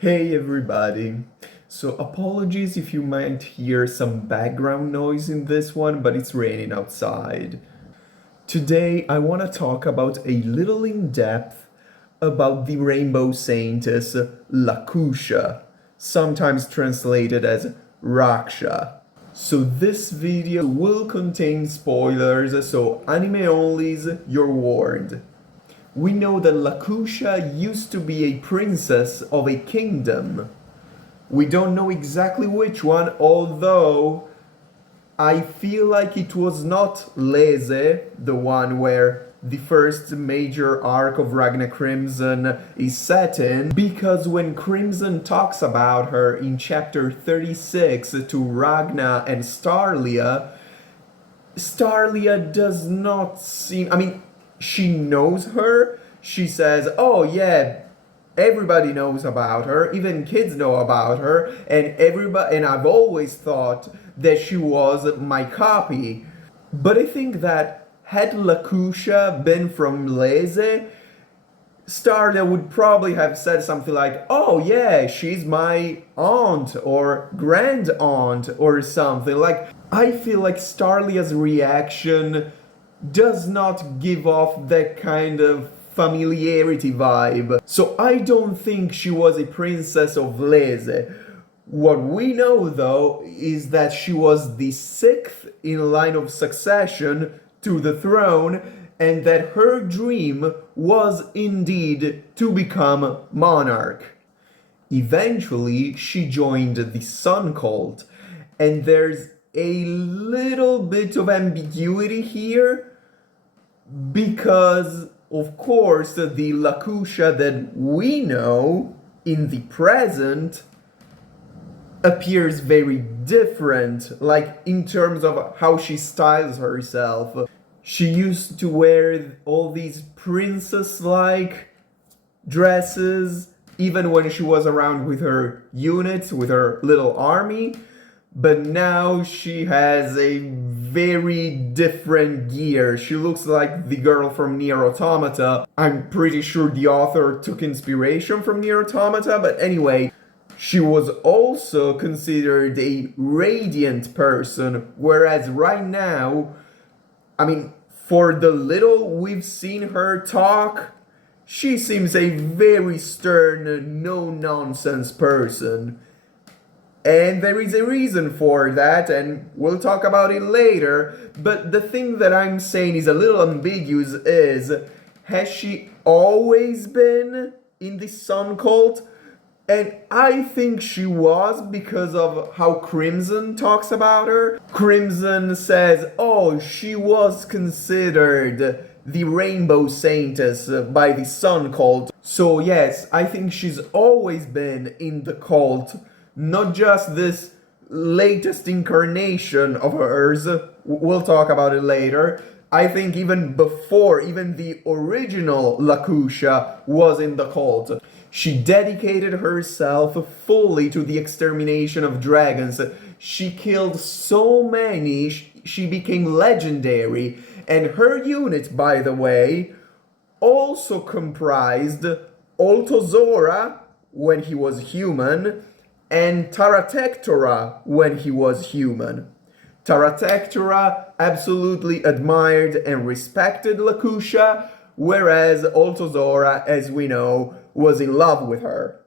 Hey everybody! So apologies if you might hear some background noise in this one, but it's raining outside. Today I want to talk about a little in depth about the rainbow saintess Lakucia, sometimes translated as Raksha. So this video will contain spoilers, so anime onlys, you're warned. We know that Lakucia used to be a princess of a kingdom. We don't know exactly which one, although I feel like it was not Leze, the one where the first major arc of Ragna Crimson is set in, because when Crimson talks about her in chapter 36 to Ragna and Starlia, Starlia does not seem... she knows her. She says, oh yeah, everybody knows about her, even kids know about her, and I've always thought that she was my copy. But I think that had Lakucia been from Leze, Starlia would probably have said something like, oh yeah, she's my aunt or grand aunt or something. Like, I feel like Starlia's reaction does not give off that kind of familiarity vibe. So I don't think she was a princess of Leze. What we know though is that she was the sixth in line of succession to the throne, and that her dream was indeed to become monarch. Eventually she joined the Sun cult, and there's a little bit of ambiguity here, because of course the Lakucia that we know in the present appears very different, like in terms of how she styles herself. She used to wear all these princess-like dresses even when she was around with her units, with her little army. But now she has a very different gear. She looks like the girl from Nier Automata. I'm pretty sure the author took inspiration from Nier Automata, but anyway, she was also considered a radiant person, whereas right now, for the little we've seen her talk, she seems a very stern, no-nonsense person. And there is a reason for that, and we'll talk about it later. But the thing that I'm saying is a little ambiguous is, has she always been in the Sun cult? And I think she was, because of how Crimson talks about her. Crimson says, oh, she was considered the rainbow saintess by the Sun cult. So yes, I think she's always been in the cult. Not just this latest incarnation of hers, we'll talk about it later. I think even before, even the original Lakucia was in the cult. She dedicated herself fully to the extermination of dragons. She killed so many, she became legendary. And her unit, by the way, also comprised Altozora, when he was human, and Taratectora when he was human. Taratectora absolutely admired and respected Lakucia, whereas Altozora, as we know, was in love with her.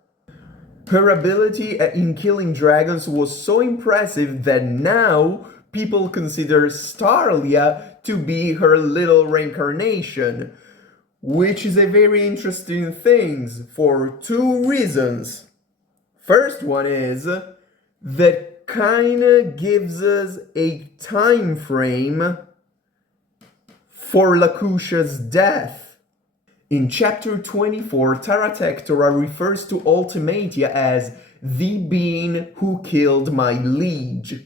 Her ability in killing dragons was so impressive that now people consider Starlia to be her little reincarnation, which is a very interesting thing for two reasons. First one is that kinda gives us a time frame for Lakucia's death. In chapter 24, Taratectora refers to Ultimatia as the being who killed my liege.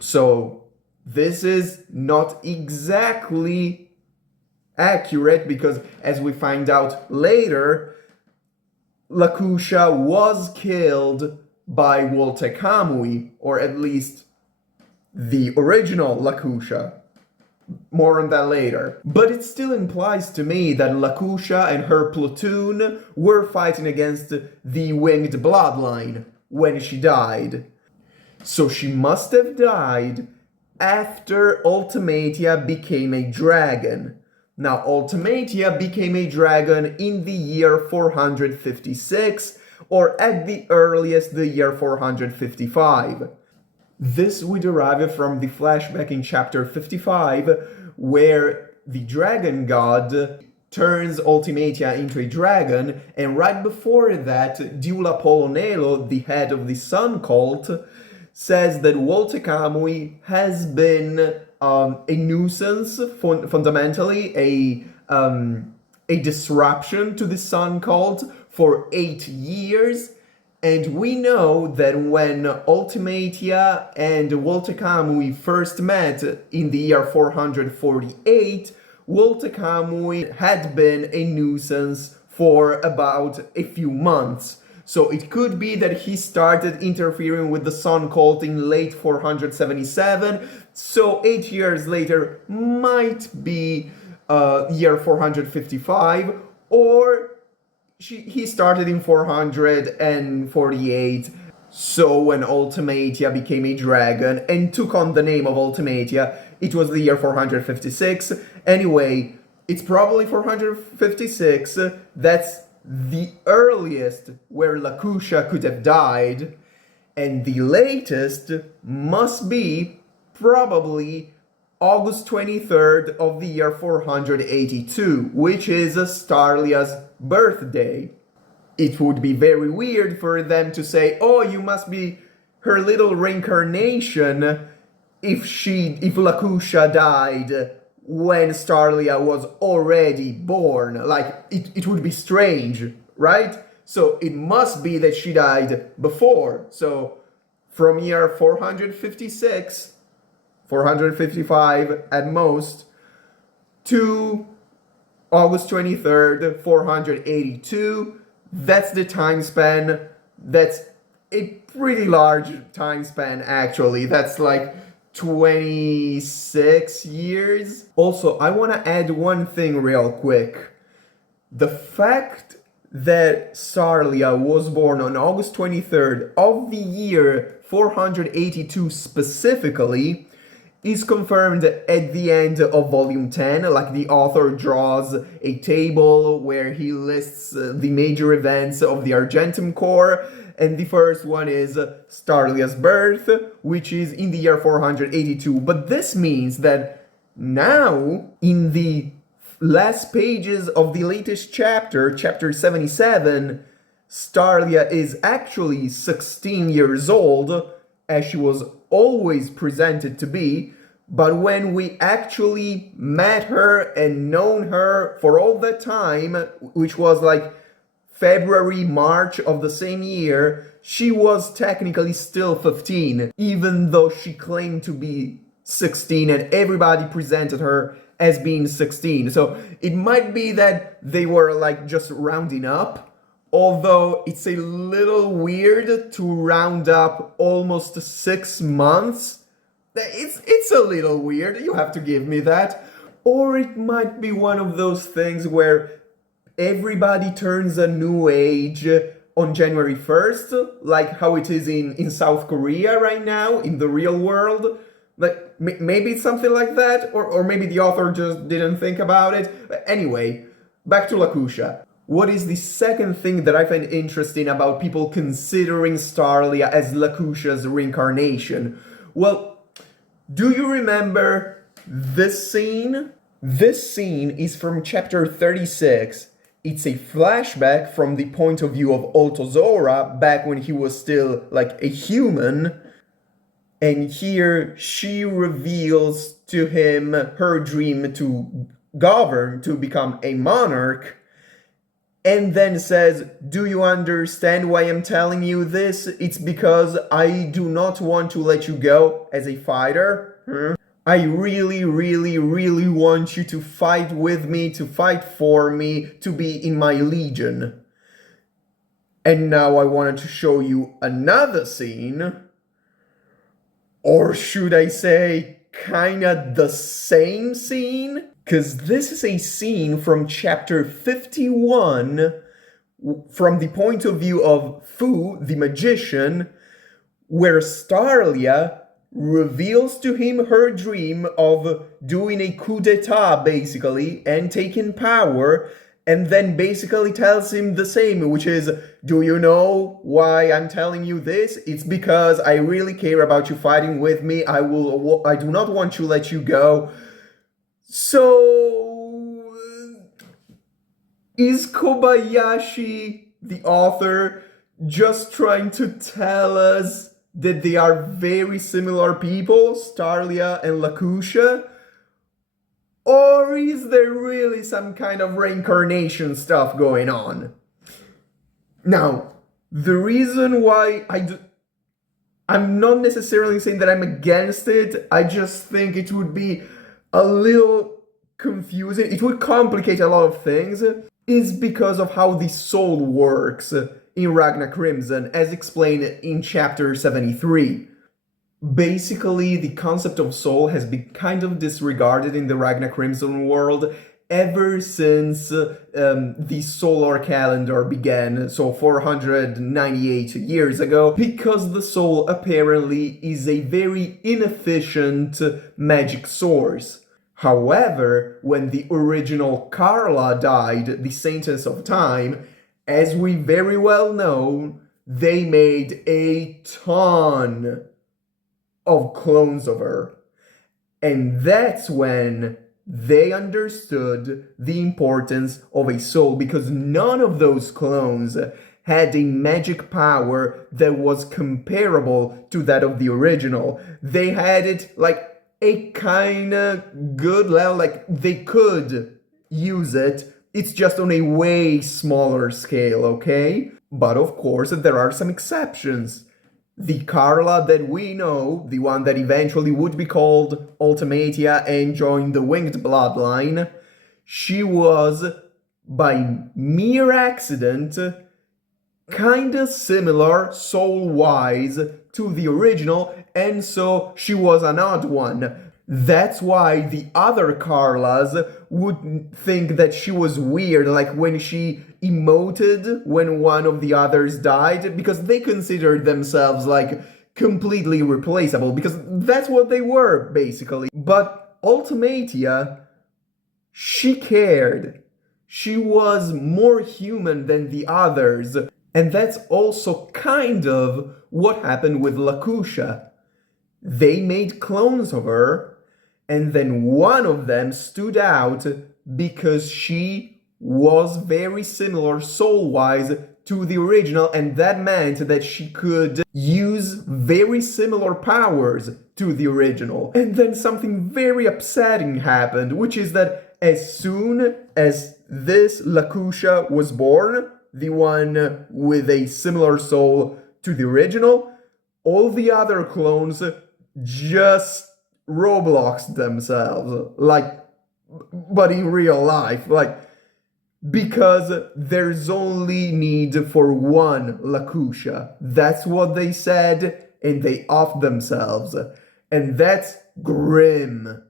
So this is not exactly accurate, because as we find out later, Lakucia was killed by Woltekamui, or at least the original Lakucia. More on that later. But it still implies to me that Lakucia and her platoon were fighting against the winged bloodline when she died. So she must have died after Ultimatia became a dragon. Now, Ultimatia became a dragon in the year 456, or at the earliest, the year 455. This we derive from the flashback in chapter 55, where the dragon god turns Ultimatia into a dragon, and right before that, Diula Polonelo, the head of the Sun cult, says that Woltekamui has been a nuisance, fundamentally, a disruption to the Sun cult for 8 years. And we know that when Ultimatia and Woltekamui first met in the year 448, Woltekamui had been a nuisance for about a few months. So it could be that he started interfering with the Sun cult in late 477, so 8 years later might be year 455, or he started in 448, so when Ultimatia became a dragon and took on the name of Ultimatia, it was the year 456. Anyway, it's probably 456, that's the earliest where Lakucia could have died, and the latest must be probably August 23rd of the year 482, which is Starlia's birthday. It would be very weird for them to say, oh, you must be her little reincarnation if Lakucia died when Starlia was already born. Like, it would be strange, right? So it must be that she died before. So from year 456, 455 at most, to August 23rd, 482, that's the time span. That's a pretty large time span, actually. That's like 26 years. Also, I want to add one thing real quick. The fact that Starlia was born on August 23rd of the year 482 specifically is confirmed at the end of volume 10. Like, the author draws a table where he lists the major events of the Argentum Corps, and the first one is Starlia's birth, which is in the year 482. But this means that now, in the last pages of the latest chapter, chapter 77, Starlia is actually 16 years old, as she was always presented to be, but when we actually met her and known her for all that time, which was like February, March of the same year, she was technically still 15, even though she claimed to be 16 and everybody presented her as being 16. So it might be that they were like just rounding up, although it's a little weird to round up almost 6 months. It's a little weird, you have to give me that. Or it might be one of those things where everybody turns a new age on January 1st, like how it is in South Korea right now, in the real world. Like, maybe it's something like that, or maybe the author just didn't think about it. Anyway, back to Lakucia. What is the second thing that I find interesting about people considering Starlia as Lakucia's reincarnation? Well, do you remember this scene? This scene is from chapter 36. It's a flashback from the point of view of Altozora back when he was still like a human. And here she reveals to him her dream to govern, to become a monarch. And then says, do you understand why I'm telling you this? It's because I do not want to let you go as a fighter. I really, really, really want you to fight with me, to fight for me, to be in my legion. And now I wanted to show you another scene. Or should I say, kinda the same scene, because this is a scene from chapter 51 from the point of view of Fu, the magician, where Starlia reveals to him her dream of doing a coup d'etat, basically, and taking power, and then basically tells him the same, which is, do you know why I'm telling you this? It's because I really care about you fighting with me. I do not want to let you go. So, is Kobayashi, the author, just trying to tell us that they are very similar people, Starlia and Lakucia? Or is there really some kind of reincarnation stuff going on? Now, the reason why I'm not necessarily saying that I'm against it, I just think it would be a little confusing, it would complicate a lot of things, is because of how the soul works in Ragna Crimson, as explained in chapter 73. Basically, the concept of soul has been kind of disregarded in the Ragna Crimson world ever since the solar calendar began, so 498 years ago, because the soul apparently is a very inefficient magic source. However, when the original Carla died, the Saintess of Time, as we very well know, they made a ton of clones of her. And that's when they understood the importance of a soul, because none of those clones had a magic power that was comparable to that of the original. They had it like a kinda good level, like they could use it, it's just on a way smaller scale, okay? But of course, there are some exceptions. The Carla that we know, the one that eventually would be called Ultimatia and join the Winged Bloodline, she was, by mere accident, kinda similar soul-wise to the original, and so she was an odd one. That's why the other Carlas would think that she was weird, like when she emoted when one of the others died, because they considered themselves like completely replaceable, because that's what they were, basically. But Ultimatia, she cared. She was more human than the others. And that's also kind of what happened with Lakucia. They made clones of her, and then one of them stood out because she was very similar soul-wise to the original, and that meant that she could use very similar powers to the original. And then something very upsetting happened, which is that as soon as this Lakucia was born, the one with a similar soul to the original, all the other clones just Robloxed themselves, like, but in real life, like, because there's only need for one Lakucia. That's what they said, and they offed themselves. And that's grim.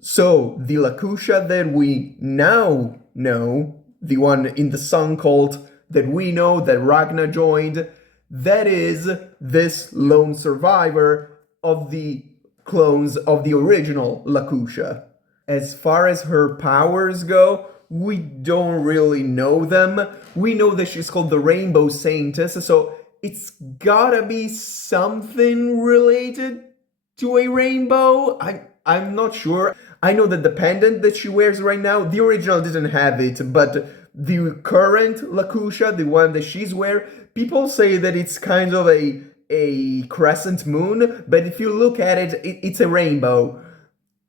So, the Lakucia that we now know, the one in the Sun cult that we know that Ragna joined, that is this lone survivor of the clones of the original Lakucia. As far as her powers go, we don't really know them. We know that she's called the Rainbow Saintess, so it's gotta be something related to a rainbow. I'm not sure. I know that the pendant that she wears right now, the original didn't have it, but the current Lakucia, the one that she's wearing, people say that it's kind of a crescent moon, but if you look at it, it's a rainbow.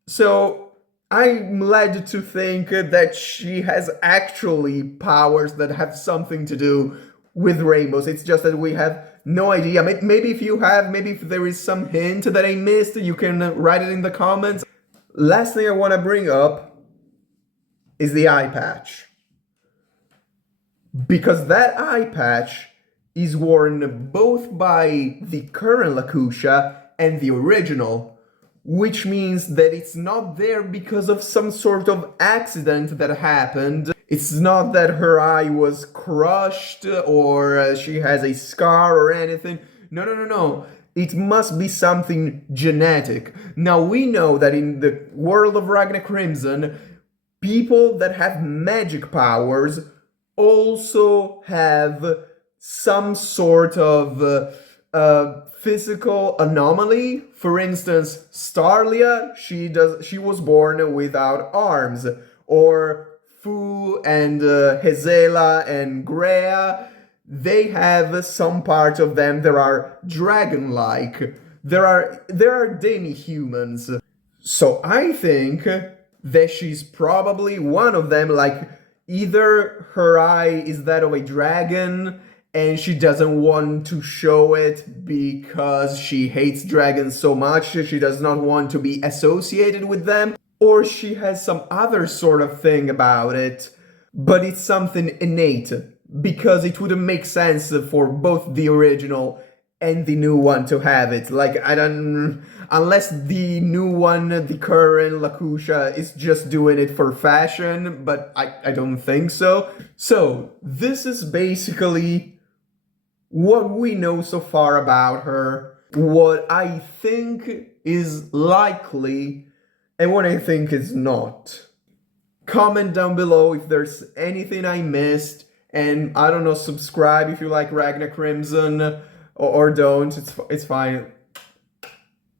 So I'm led to think that she has actually powers that have something to do with rainbows. It's just that we have no idea. Maybe if you have, maybe if there is some hint that I missed, you can write it in the comments. Last thing I want to bring up is the eye patch. Because that eye patch is worn both by the current Lakucia and the original, which means that it's not there because of some sort of accident that happened. It's not that her eye was crushed or she has a scar or anything. No, no, no, no. It must be something genetic. Now, we know that in the world of Ragna Crimson, people that have magic powers also have some sort of physical anomaly. For instance, Starlia, she was born without arms, or Fu and Hezela and Grea, they have some part of them that are dragon-like. There are demi-humans. So I think that she's probably one of them, like either her eye is that of a dragon and she doesn't want to show it because she hates dragons so much, she does not want to be associated with them, or she has some other sort of thing about it, but it's something innate, because it wouldn't make sense for both the original and the new one to have it. Like, I don't... Unless the new one, the current Lakucia, is just doing it for fashion, but I don't think so. So, this is basically what we know so far about her, what I think is likely, and what I think is not. Comment down below if there's anything I missed, and I don't know, subscribe if you like Ragna Crimson, or don't, it's fine.